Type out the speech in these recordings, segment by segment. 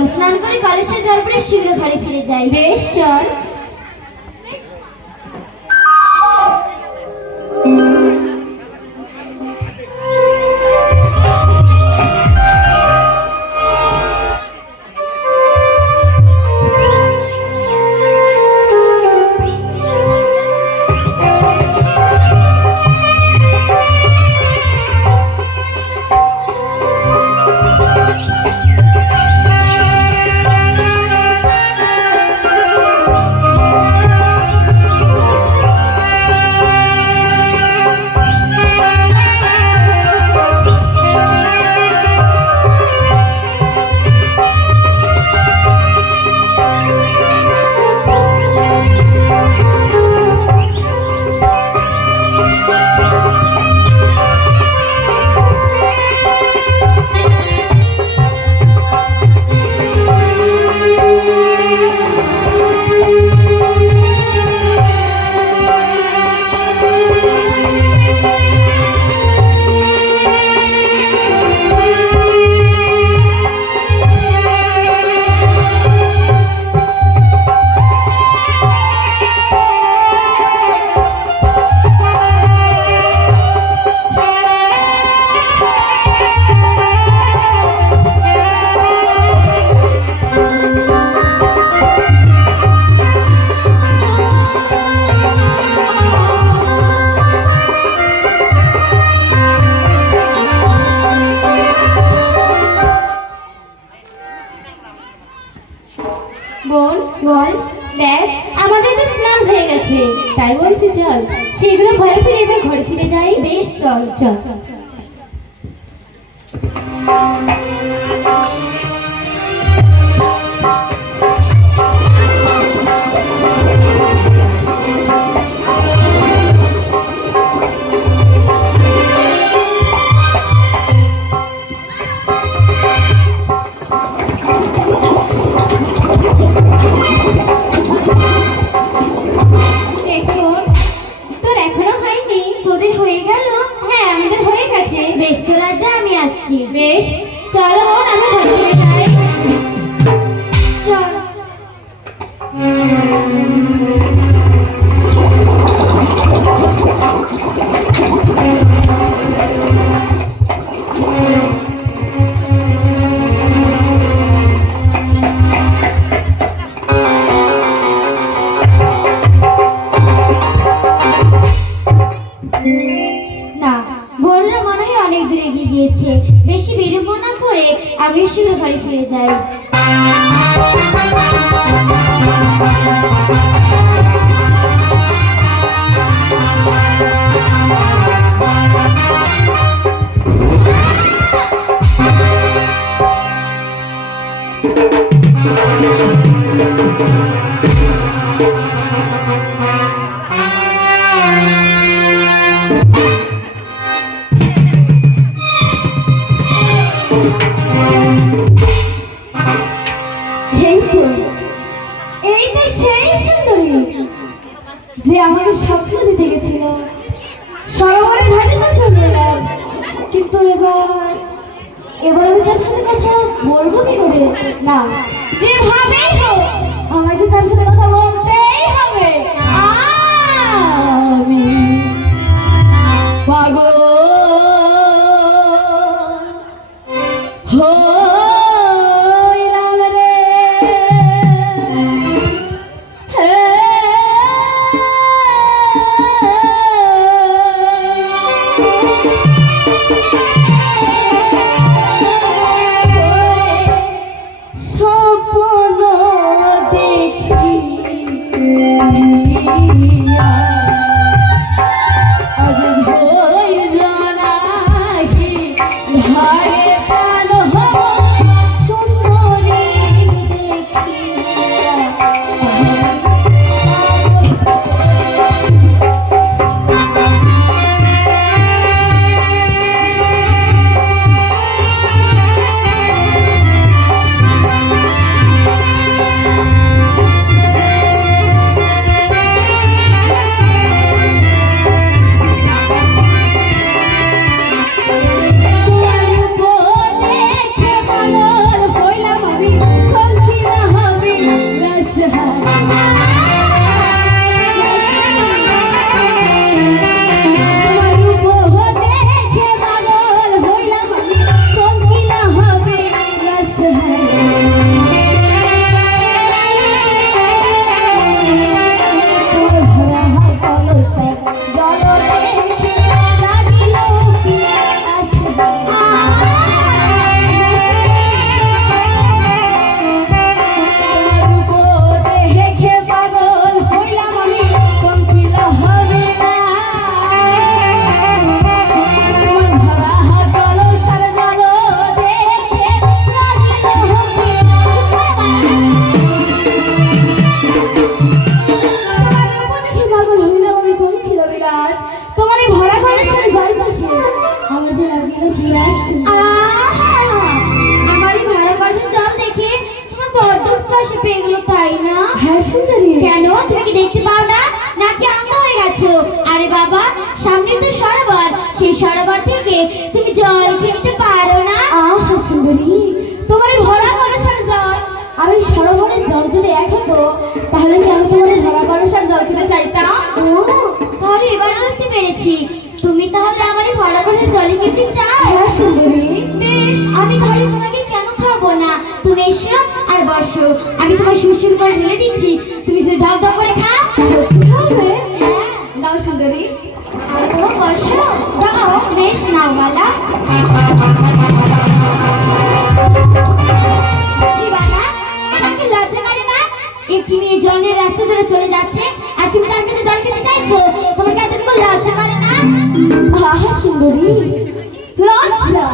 চল স্নান করে কলেজে যাওয়ার পরে শীঘ্র ঘরে ফিরে যাই। বেশ চল। বোন বল। দেখ আমাদের তো স্নান হয়ে গেছে, তাই বলছি চল শীঘ্র ঘরে ফিরে এবার ঘরে ফিরে যাই। বেশ চল। চল। তোর এখনো হয়নি? তোদের হয়ে গেল? হ্যাঁ আমাদের হয়ে গেছে। বেশ তোরা যা, আমি আসছি। বেশ চলো বোন, আমরা ঘরে ফিরে যাই। চল। না, বোনরা মনে হয় অনেক দূরে এগিয়ে গিয়েছে। বেশি বিড়ম্বনা করে আমি শীঘ্র ঘরে ফিরে যাই। এই তো সেই সুন্দরী যে আমাকে স্বপ্ন দিতে গেছিল। সরোবরের ঘাটে তো চলে এলাম, কিন্তু এবার আমি তার সাথে কথা বলবো কি করে? না, যেভাবেই হোক আমায় তো তার সাথে কথা বলতেই হবে। আমি পাগল হইলাম রে। স্বপ্ন দেখি বাবা, সামনে তো সরোবর, সেই সরোবর থেকে তুমি জল খেয়ে নিতে পারো না? আহা সুন্দরী, তোমার এই ভরা কলসার জল আর ওই সরোবরের জল যদি এক হতো, তাহলে কি আমি তোমার এই ভরা কলসার জল খেতে চাইতাম? ও, তাহলে এবার বুঝতে পেরেছি, তুমি তাহলে আমার এই ভরা করে জল খেতে চাও। হ্যাঁ সুন্দরী। বেশ, আমি তাহলে তোমাকে কেন খাবো না, তুমি এসো আর বসো, আমি তোমার সুরসুর করে ঢেলে দিচ্ছি, তুমি শুধু ঢক ঢক করে খাও। সত্যি হবে? হ্যাঁ, দাও সুন্দরী, আর তো বসো। দাও। বেশ, নাও বালা। জীবানা, তোমাকে লজ্জা করে না? একটি মেয়ে জলের রাস্তা ধরে চলে যাচ্ছে আর তুমি তার কাছে জল খেতে চাইছো, তোমার কি এতটুকু লজ্জা করে না? আহা সুন্দরী, লজ্জা?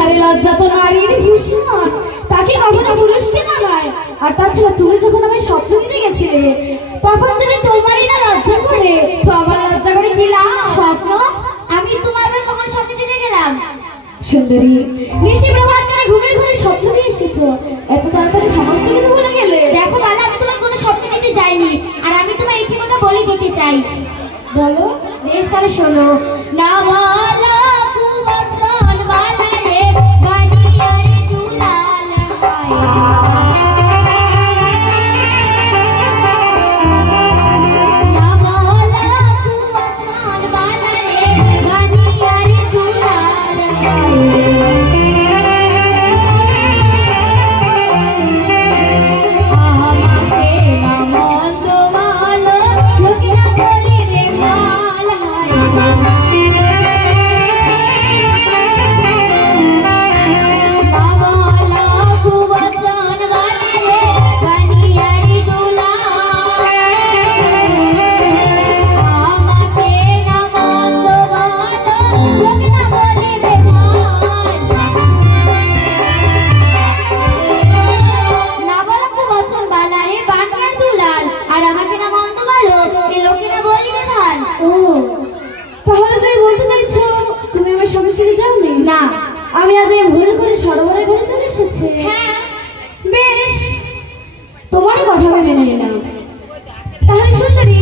আরে লজ্জা তো নারীর ভূষণ, তাকে কখনো পুরুষকে মানায়। আর তাছাড়া তুমি যখন আমায় স্বপ্ন দিতে গেছিলে, তখন যদি তোমারই না লজ্জা করে, তো আমার লজ্জা করে কি লাভ? স্বপ্ন? আমি তোমার আবার কখন স্বপ্ন দিতে গেলাম? সুন্দরী, নিশি প্রভাত করে ঘুমের ঘরে স্বপ্ন দিয়ে এসেছো, এত তাড়াতাড়ি সমস্ত কিছু ভুলে গেলে? দেখো বালা, আমি তোমার কোনো স্বপ্ন দিতে যাইনি, আর আমি তোমায় একটি কথা বলে দিতে চাই। বলো। বেশ, তাহলে শোনো। না বালা কুবচন বালা রে, বানিয়া রে দুলাল না বালা কুবচন বালা রে, বানিয়া রে দুলাল আমাকে না মন্দ ভালো লোকেরা বলিবে ভাল হায়। বাবালা কুবচন বালা রে, বানিয়া রে দুলাল আমাকে না মন্দ ভালো লোকেরা বলিবে ভাল। না বলা কুবচন বালা রে, বানিয়ার দুলাল, আর আমাকে না মন্দ ভালো এ লোকেরা বলিবে ভাল। ও, তাহলে তুমি বলতে চাইছো তুমি আমার স্বামী ফিরে যাওনি? না। আমি আজ এই ভুল করে সরোবরের ঘরে চলে এসেছি। হ্যাঁ, বেশ, তোমারই কথা আমি মেনে নিলাম। তাহলে সুন্দরী,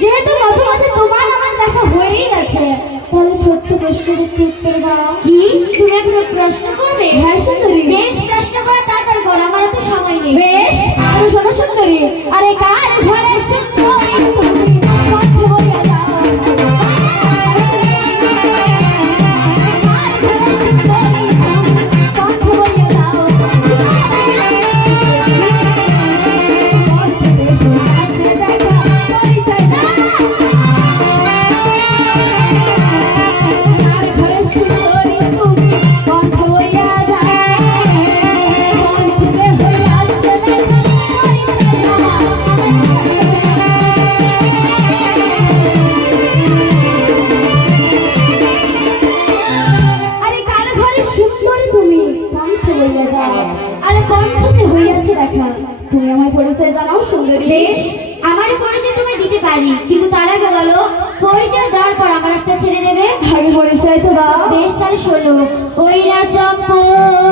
যেহেতু মাঝে মাঝে তোমার আমার দেখা হয়েই গেছে, তাহলে ছোট্ট প্রশ্নের একটু উত্তর দাও। কি তুমি এখন প্রশ্ন করবে? হ্যাঁ সুন্দরী। বেশ, প্রশ্ন করা তাড়াতাড়ি করো, আমার তো সময় নেই। বেশ, আমি শোনো সুন্দরী, আরে কার ঘরে সুন্দরী তুমি কণ্ঠ বলিয়া যাও? কার ঘরে সুন্দরী তুমি কণ্ঠ বলিয়া যাও? কণ্ঠে আছে দেখা পরিচয় দাও। কার ঘরে সুন্দরী তুমি কণ্ঠ বলিয়া যাও? কণ্ঠে হইয়াছে দেখা পরিচয় দাও। আরে কার ঘরে সুন্দরী তুমি কণ্ঠ বলিয়া যাও? আরে কণ্ঠতে হইয়াছে দেখা, তুমি আমায় পরিচয় জানাও সুন্দরী। বেশ, আমার পরিচয় তুমি দিতে পারি, কিন্তু তার আগে বলো, পরিচয় দেওয়ার পর আমার রাস্তা ছেড়ে দেবে? আগে পরিচয় তো দাও। বেশ, তাহলে শোনো। ওই না চম্পক